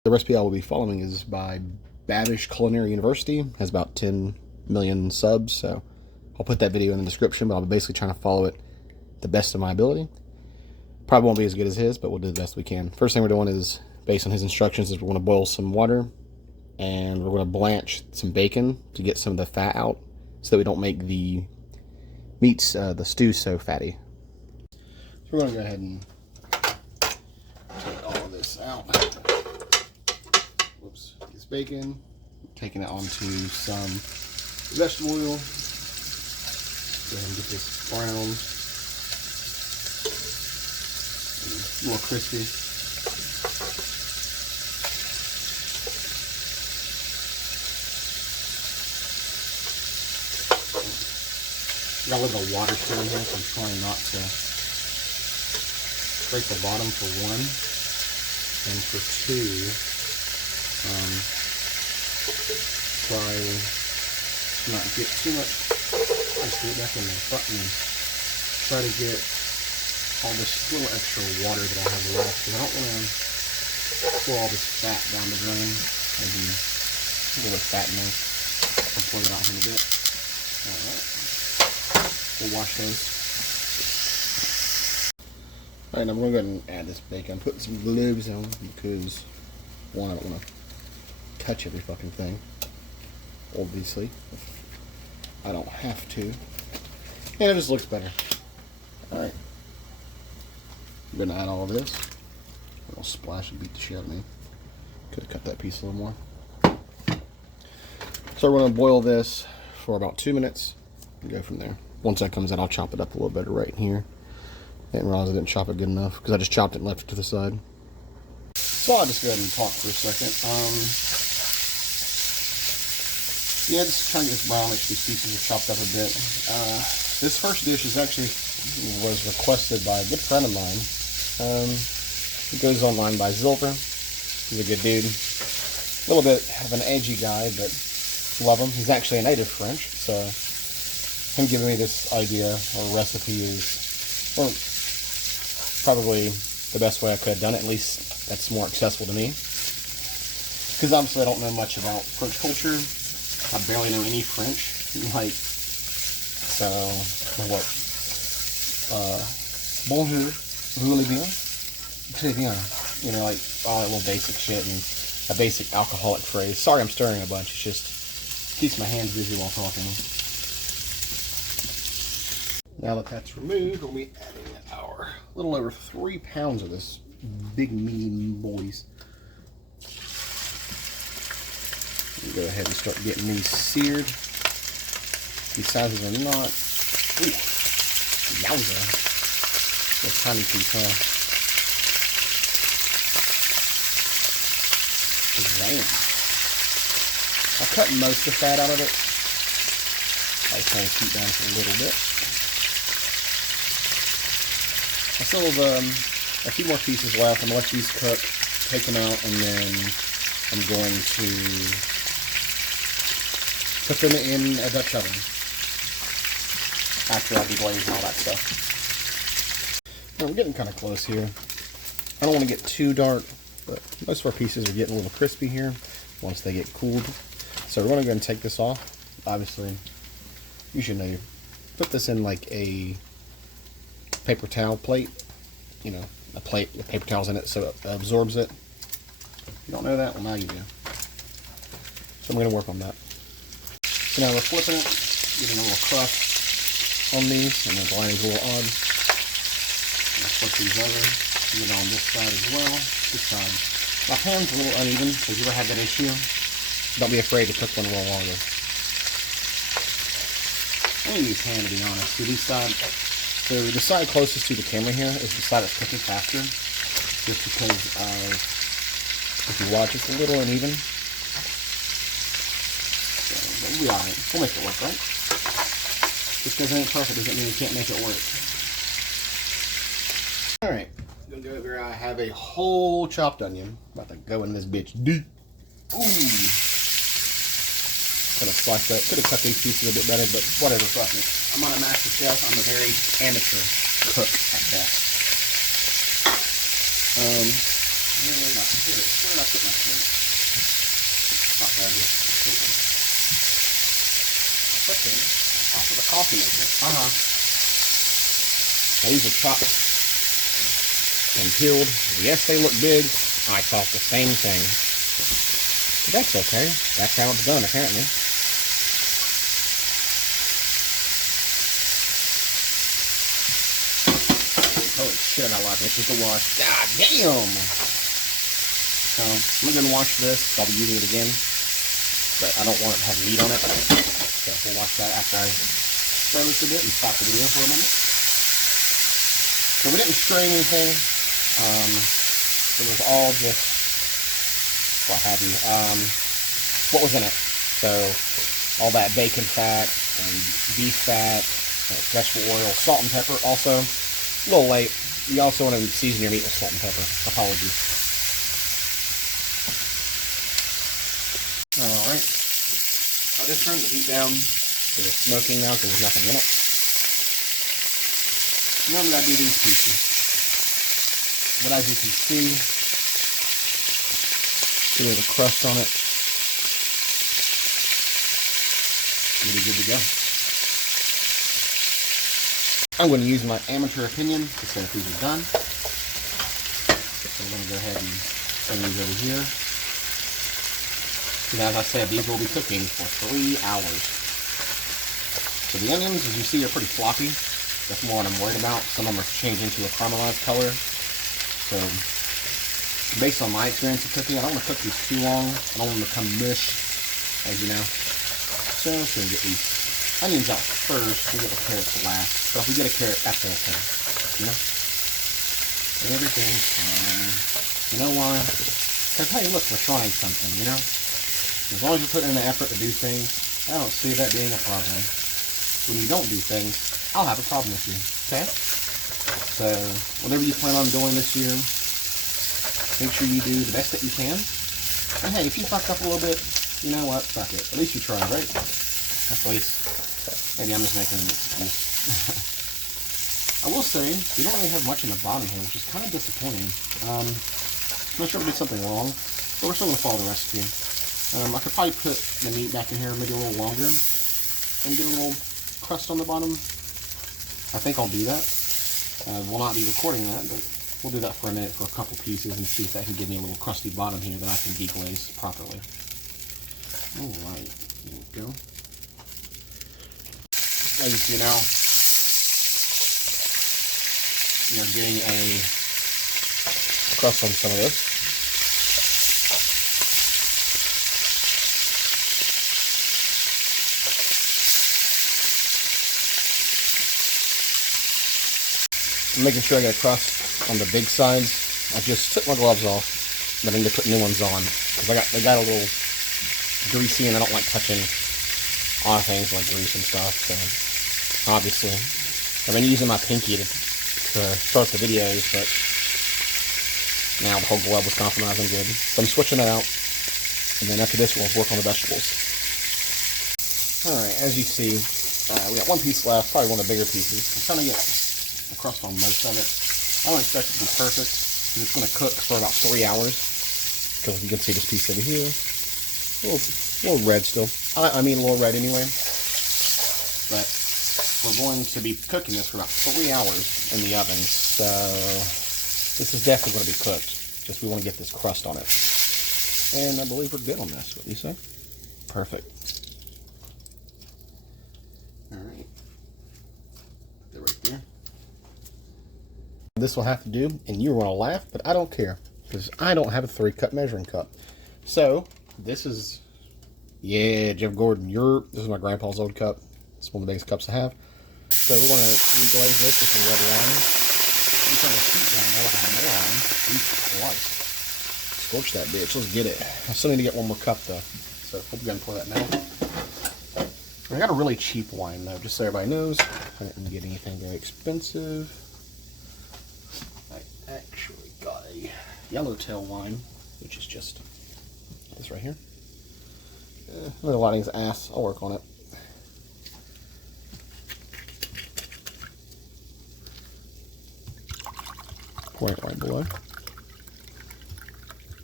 The recipe I will be following is by Babish Culinary University. It has about 10 million subs, so I'll put that video in the description, but I'll be basically trying to follow it the best of my ability. Probably won't be as good as his, but we'll do the best we can. First thing we're doing is, based on his instructions, is we're going to boil some water, and we're going to blanch some bacon to get some of the fat out, so that we don't make the meats, the stew, so fatty. So we're going to go ahead and take all of this out. Whoops, this bacon, taking it onto some vegetable oil. Go ahead and get this browned and a little crispy. Got a little bit of water still in here, so I'm trying not to scrape the bottom for one, and for two, try not get too much. Just get it back in there, and try to get all this little extra water that I have left, because I don't want to pour all this fat down the drain. Maybe a little bit of fat in there. I'll pour it out here in a bit. Alright. We'll wash those. Alright, now I'm going to go ahead and add this bacon. I'm putting some gloves on because, one, I don't want to touch every fucking thing. Obviously. I don't have to. And it just looks better. Alright. I'm going to add all of this. A little splash and beat the shit out of me. Could have cut that piece a little more. So we're going to boil this for about 2 minutes and go from there. Once that comes out, I'll chop it up a little better right in here. I didn't realize I didn't chop it good enough because I just chopped it and left it to the side. So I'll just go ahead and talk for a second. Yeah, just trying to get this brownish. These pieces are chopped up a bit. This first dish was requested by a good friend of mine. He goes online by Zilver. He's a good dude. A little bit of an edgy guy, but love him. He's actually a native French, so him giving me this idea or recipe is probably the best way I could have done it. At least that's more accessible to me. Because obviously I don't know much about French culture. I barely know any French. Like, so, what? Bonjour, vous allez bien? Très bien. You know, like all that little basic shit and a basic alcoholic phrase. Sorry I'm stirring a bunch. It's just keeps my hands busy while talking. Now that that's removed, we'll be adding our little over 3 pounds of this big meaty boys. We'll go ahead and start getting these seared. These sizes are not. Ooh, yowza. That's tiny piece, huh? Damn. I cut most of the fat out of it. I try to keep down for a little bit. I still have a few more pieces left. I'm going to let these cook, take them out, and then I'm going to put them in a Dutch oven after I deglaze and all that stuff. Now, we're getting kind of close here. I don't want to get too dark, but most of our pieces are getting a little crispy here once they get cooled. So we're going to go ahead and take this off. Obviously, you should know, you put this in like a paper towel plate, you know, a plate with paper towels in it so it absorbs it. If you don't know that, well now you do. So I'm going to work on that. So now we're flipping it, getting a little crust on these, and the lining's a little odd. I'll flip these over, get it on this side as well, this side. My pan's a little uneven, so if you ever have that issue, don't be afraid to cook one a little longer. I'm going to use hand, to be honest. See, these sides, so the side closest to the camera here is the side that's cooking faster, just because of, if you watch, it's a little uneven. So, we'll be alright. We'll make it work, right? Just because it ain't perfect doesn't mean you can't make it work. Alright, I'm going to go over here. I have a whole chopped onion. About to go in this bitch deep. Ooh. Gonna slice that. Could have cut these pieces a bit better, but whatever, fuck it. I'm not a master chef. I'm a very amateur cook at best. And my Where did I put my plate? Not there, cooking on top of the coffee maker. Now these are chopped and peeled. Yes, they look big. I thought the same thing. But that's okay. That's how it's done, apparently. Holy shit, I like this. This is a wash. God damn! So, I'm going to wash this. I'll be using it again. But I don't want it to have meat on it. So, we'll wash that after I stir this a bit and stop the video for a moment. So, we didn't strain anything. It was all just what have you. What was in it? So, all that bacon fat and beef fat, vegetable oil, salt and pepper. Also, a little late. You also want to season your meat with salt and pepper. Apologies. Alright. I'll just turn the heat down to the smoking now because there's nothing in it. Now I'm going to do these pieces. But as you can see, get a little crust on it. Really good to go. I'm going to use my amateur opinion to say if these are done. So I'm going to go ahead and send these over here. And as I said, these will be cooking for 3 hours. So the onions, as you see, are pretty floppy. That's more what I'm worried about. Some of them are changing to a caramelized color. So, based on my experience of cooking, I don't want to cook these too long. I don't want them to become mush, as you know. So, we're going to get these onions out first. We'll get the carrots last. So if we get a carrot, that's okay. You know? Everything's fine. You know why? Because, hey, look, we're trying something, you know? As long as you're putting in the effort to do things, I don't see that being a problem. When you don't do things, I'll have a problem with you, okay? So, whatever you plan on doing this year, make sure you do the best that you can. And hey, if you fuck up a little bit, you know what? Fuck it. At least you tried, right? At least, maybe I'm just making an excuse. I will say, we don't really have much in the bottom here, which is kind of disappointing. I'm not sure if we did something wrong, but we're still going to follow the recipe. I could probably put the meat back in here maybe a little longer and get a little crust on the bottom. I think I'll do that. We'll not be recording that, but we'll do that for a minute for a couple pieces and see if that can give me a little crusty bottom here that I can deglaze properly. Alright, there we go. As you see now, you're getting a crust on some of this. I'm making sure I get a crust on the big sides. I just took my gloves off, but I need to put new ones on because they got a little greasy, and I don't like touching on things like grease and stuff. So obviously, I've been using my pinky to start the videos, but now the whole glove was compromising good. So I'm switching it out, and then after this, we'll work on the vegetables. All right, as you see, we got one piece left, probably one of the bigger pieces. I'm trying to get a crust on most of it. I don't expect it to be perfect, and it's going to cook for about 3 hours, because you can see this piece over here, a little red still. I mean a little red anyway, but we're going to be cooking this for about 3 hours in the oven, so this is definitely going to be cooked, just we want to get this crust on it. And I believe we're good on this. What do you say? Perfect. Alright, put that right there. This will have to do, and you're going to laugh, but I don't care, because I don't have a 3-cup measuring cup. So, this is, yeah, Jeff Gordon, this is my grandpa's old cup. It's one of the biggest cups I have. So we're going to reglaze this with some red wine. I'm trying to shoot down there with more wine. Jesus Christ. Scorch that bitch, let's get it. I still need to get one more cup though. So hope we're going to pour that now. I got a really cheap wine though, just so everybody knows. I didn't get anything very expensive. I actually got a yellowtail wine, which is just this right here. The lighting's ass. I'll work on it. Pour it right below.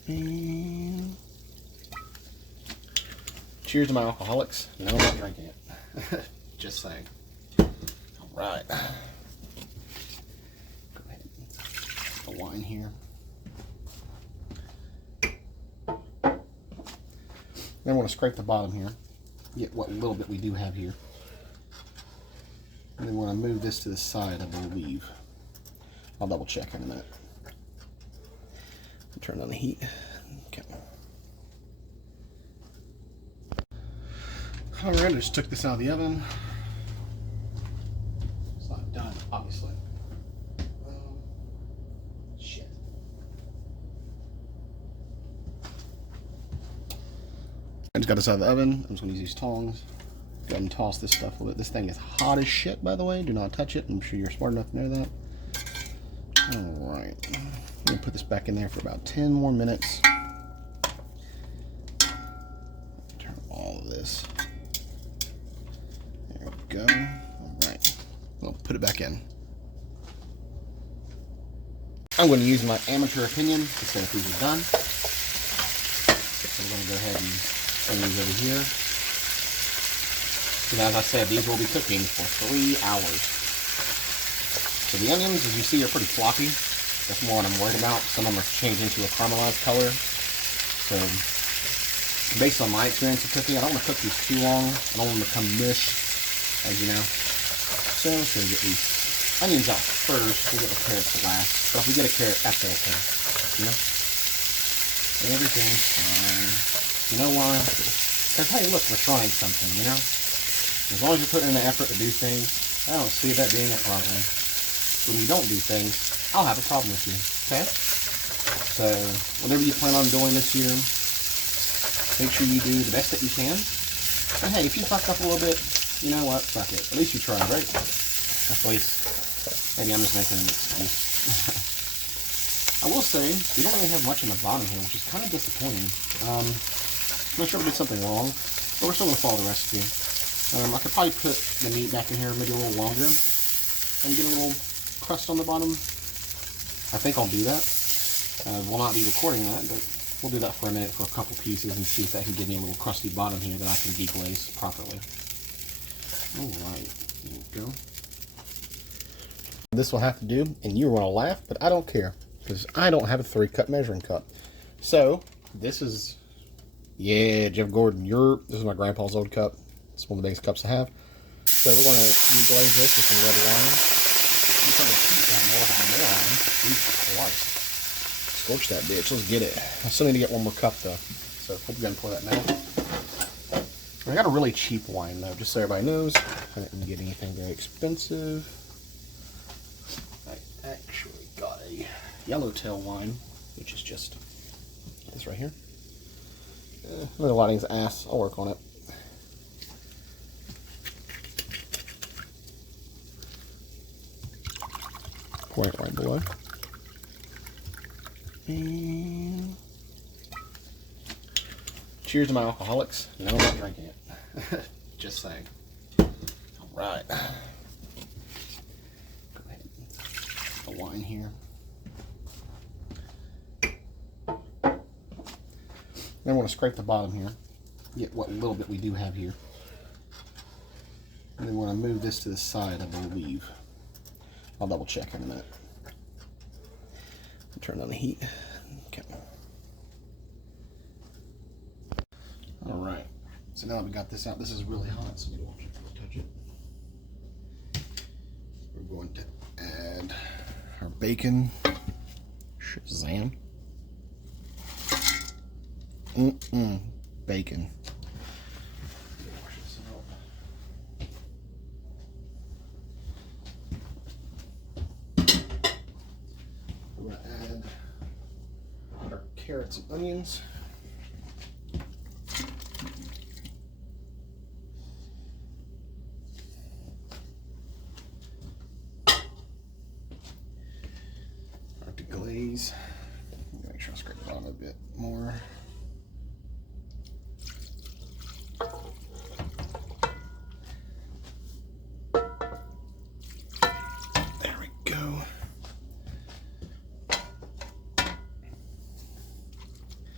And cheers to my alcoholics. No, I'm not drinking it. Just saying. All right. Go ahead and put the wine here. Then I want to scrape the bottom here. Get what little bit we do have here. And then when I move this to the side, I believe. I'll double check in a minute. Turn on the heat. Okay. Alright, I just took this out of the oven. It's not done, obviously. Shit. I just got this out of the oven. I'm just going to use these tongs. Go ahead and toss this stuff a little bit. This thing is hot as shit, by the way. Do not touch it. I'm sure you're smart enough to know that. Alright. I'm going to put this back in there for about 10 more minutes. Turn all of this. There we go. Alright. We'll put it back in. I'm going to use my amateur opinion to say if these are done. So I'm going to go ahead and bring these over here. And as I said, these will be cooking for 3 hours. So the onions, as you see, are pretty floppy. That's more what I'm worried about. Some of them are changing into a caramelized color. So, based on my experience of cooking, I don't want to cook these too long. I don't want them to become mush, as you know. So we get these onions out first. We'll get the carrots last. But if we get a carrot, that's okay. You know? Everything's fine. You know why? Because, hey, look, we're trying something, you know? As long as you're putting in the effort to do things, I don't see that being a problem. When you don't do things, I'll have a problem with you, okay? So, whatever you plan on doing this year, make sure you do the best that you can. And hey, if you fuck up a little bit, you know what? Fuck it. At least you tried, right? At least. Maybe I'm just making an excuse. I will say, we don't really have much on the bottom here, which is kind of disappointing. I'm not sure we did something wrong, but we're still going to follow the recipe. I could probably put the meat back in here maybe a little longer and get a little crust on the bottom. I think I'll do that. We'll not be recording that, but we'll do that for a minute for a couple pieces and see if that can give me a little crusty bottom here that I can deglaze properly. Alright, there we go. This will have to do, and you're going to laugh, but I don't care, because I don't have a 3-cup measuring cup. So, this is, yeah, Jeff Gordon, this is my grandpa's old cup. It's one of the biggest cups I have. So we're going to deglaze this with some red wine. I'm trying to keep that more. Jesus Christ. Scorch that bitch. Let's get it. I still need to get one more cup though. So hope you're going to pour that now. I got a really cheap wine though, just so everybody knows. I didn't get anything very expensive. I actually got a yellowtail wine, which is just this right here. The lighting's ass. I'll work on it. Pour it right below. And cheers to my alcoholics. No, I'm not drinking it. Just saying. Alright. Go ahead and put the wine here. Then I want to scrape the bottom here. Get what little bit we do have here. And then when I move this to the side, I believe. I'll double check in a minute. Turn on the heat. Okay. Alright. So now that we got this out, this is really hot, so we don't want you to touch it. We're going to add our bacon. Shazam. Bacon. Carrots and onions. To glaze. Make sure I scrape it on a bit more. There we go.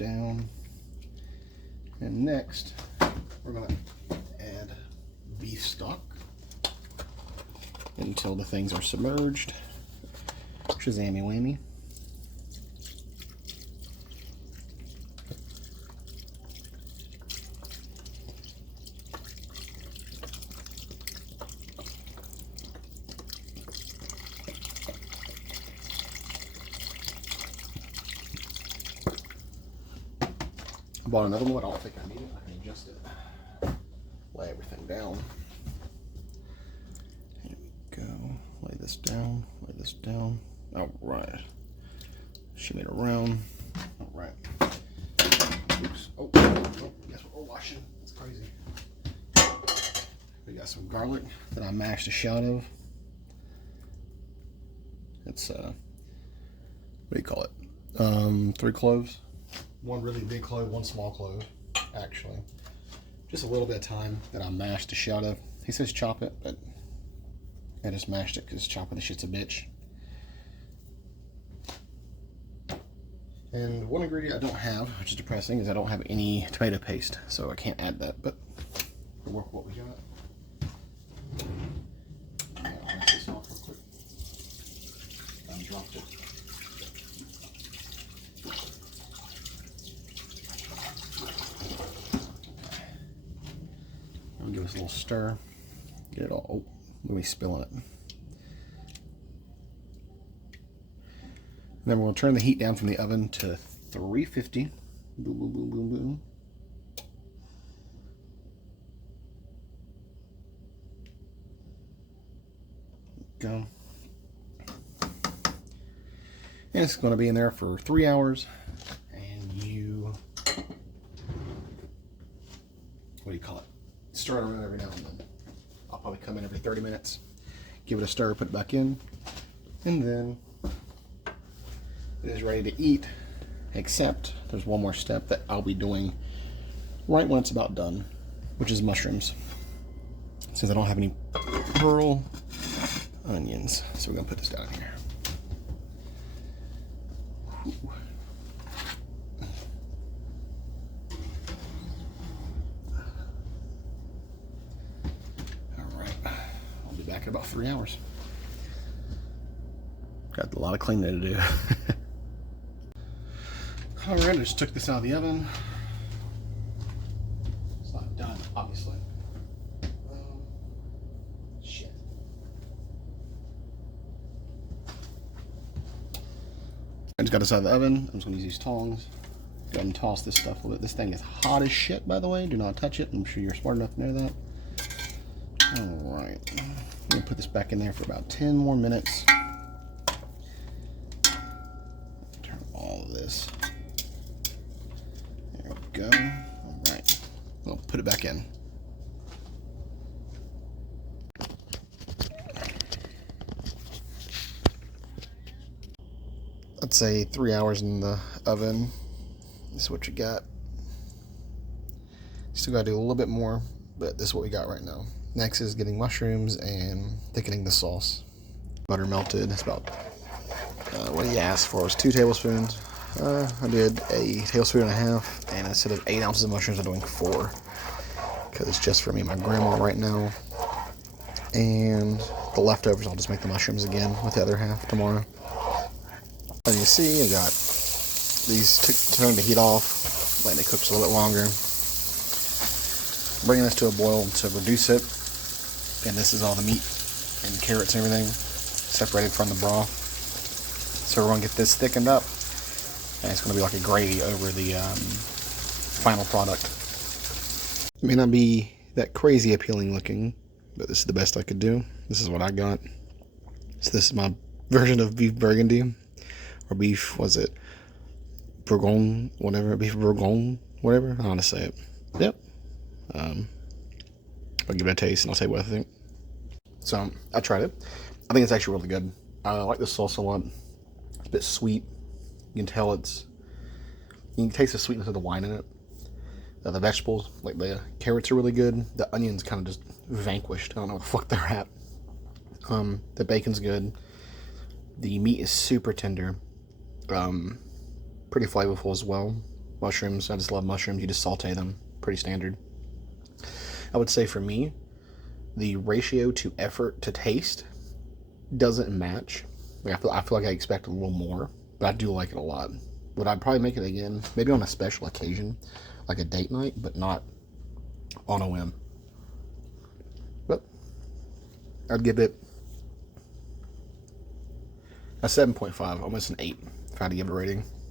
down. And next, we're gonna add beef stock until the things are submerged. Shazammy whammy. I bought another one, but I don't think I need it. I can adjust it. Lay everything down. Here we go. Lay this down. Lay this down. All right. Shimmy it around. All right. Oops. Oh, guess what we're washing? That's crazy. We got some garlic that I mashed a shot of. It's what do you call it? 3 cloves. One really big clove, 1 small clove, actually. Just a little bit of thyme that I mashed a shot of. He says chop it, but I just mashed it because chopping the shit's a bitch. And one ingredient I don't have, which is depressing, is I don't have any tomato paste, so I can't add that, but we'll work with what we got. Yeah, I'll rinse this off real quick. I dropped it. I'll give us a little stir. Get it all. Oh, let me spill it. And then we're going to turn the heat down from the oven to 350. Boom, boom, boom, boom, boom. Go. And it's going to be in there for 3 hours. And you, what do you call it? Stir it around every now and then. I'll probably come in every 30 minutes, give it a stir, put it back in, and then it is ready to eat, except there's one more step that I'll be doing right when it's about done, which is mushrooms. Since I don't have any pearl onions, so we're going to put this down here. Ooh. Back in about 3 hours. Got a lot of cleaning to do. Alright, I just took this out of the oven. It's not done, obviously. Shit. I just got this out of the oven. I'm just going to use these tongs. Go ahead and toss this stuff a little bit. This thing is hot as shit, by the way. Do not touch it. I'm sure you're smart enough to know that. Alright. I'm going to put this back in there for about 10 more minutes. Turn all of this. There we go. Alright. We'll put it back in. I'd say 3 hours in the oven. This is what you got. Still got to do a little bit more, but this is what we got right now. Next is getting mushrooms and thickening the sauce. Butter melted. It's about, what he asked for was 2 tablespoons. I did a tablespoon and a half, and instead of 8 ounces of mushrooms, I'm doing 4. Because it's just for me and my grandma right now. And the leftovers, I'll just make the mushrooms again with the other half tomorrow. As you see, I got these turning the heat off, letting it cook just a little bit longer. Bringing this to a boil to reduce it. And this is all the meat and carrots and everything separated from the broth. So we're going to get this thickened up, and it's going to be like a gravy over the final product. It may not be that crazy appealing looking, but this is the best I could do. This is what I got. So this is my version of beef Burgundy, or beef, was it Bourgogne, whatever, beef Bourgogne, whatever, I don't know how to say it. Yep. I'll give it a taste and I'll tell you what I think. So, I tried it. I think it's actually really good. I like the sauce a lot. It's a bit sweet. You can tell you can taste the sweetness of the wine in it. The vegetables, like the carrots are really good. The onions kind of just vanquished. I don't know what the fuck they're at. The bacon's good. The meat is super tender. Pretty flavorful as well. Mushrooms, I just love mushrooms. You just saute them, pretty standard. I would say for me, the ratio to effort to taste doesn't match. Like I feel like I expect a little more, but I do like it a lot. Would I probably make it again? Maybe on a special occasion, like a date night, but not on a whim. But I'd give it a 7.5, almost an 8 if I had to give it a rating.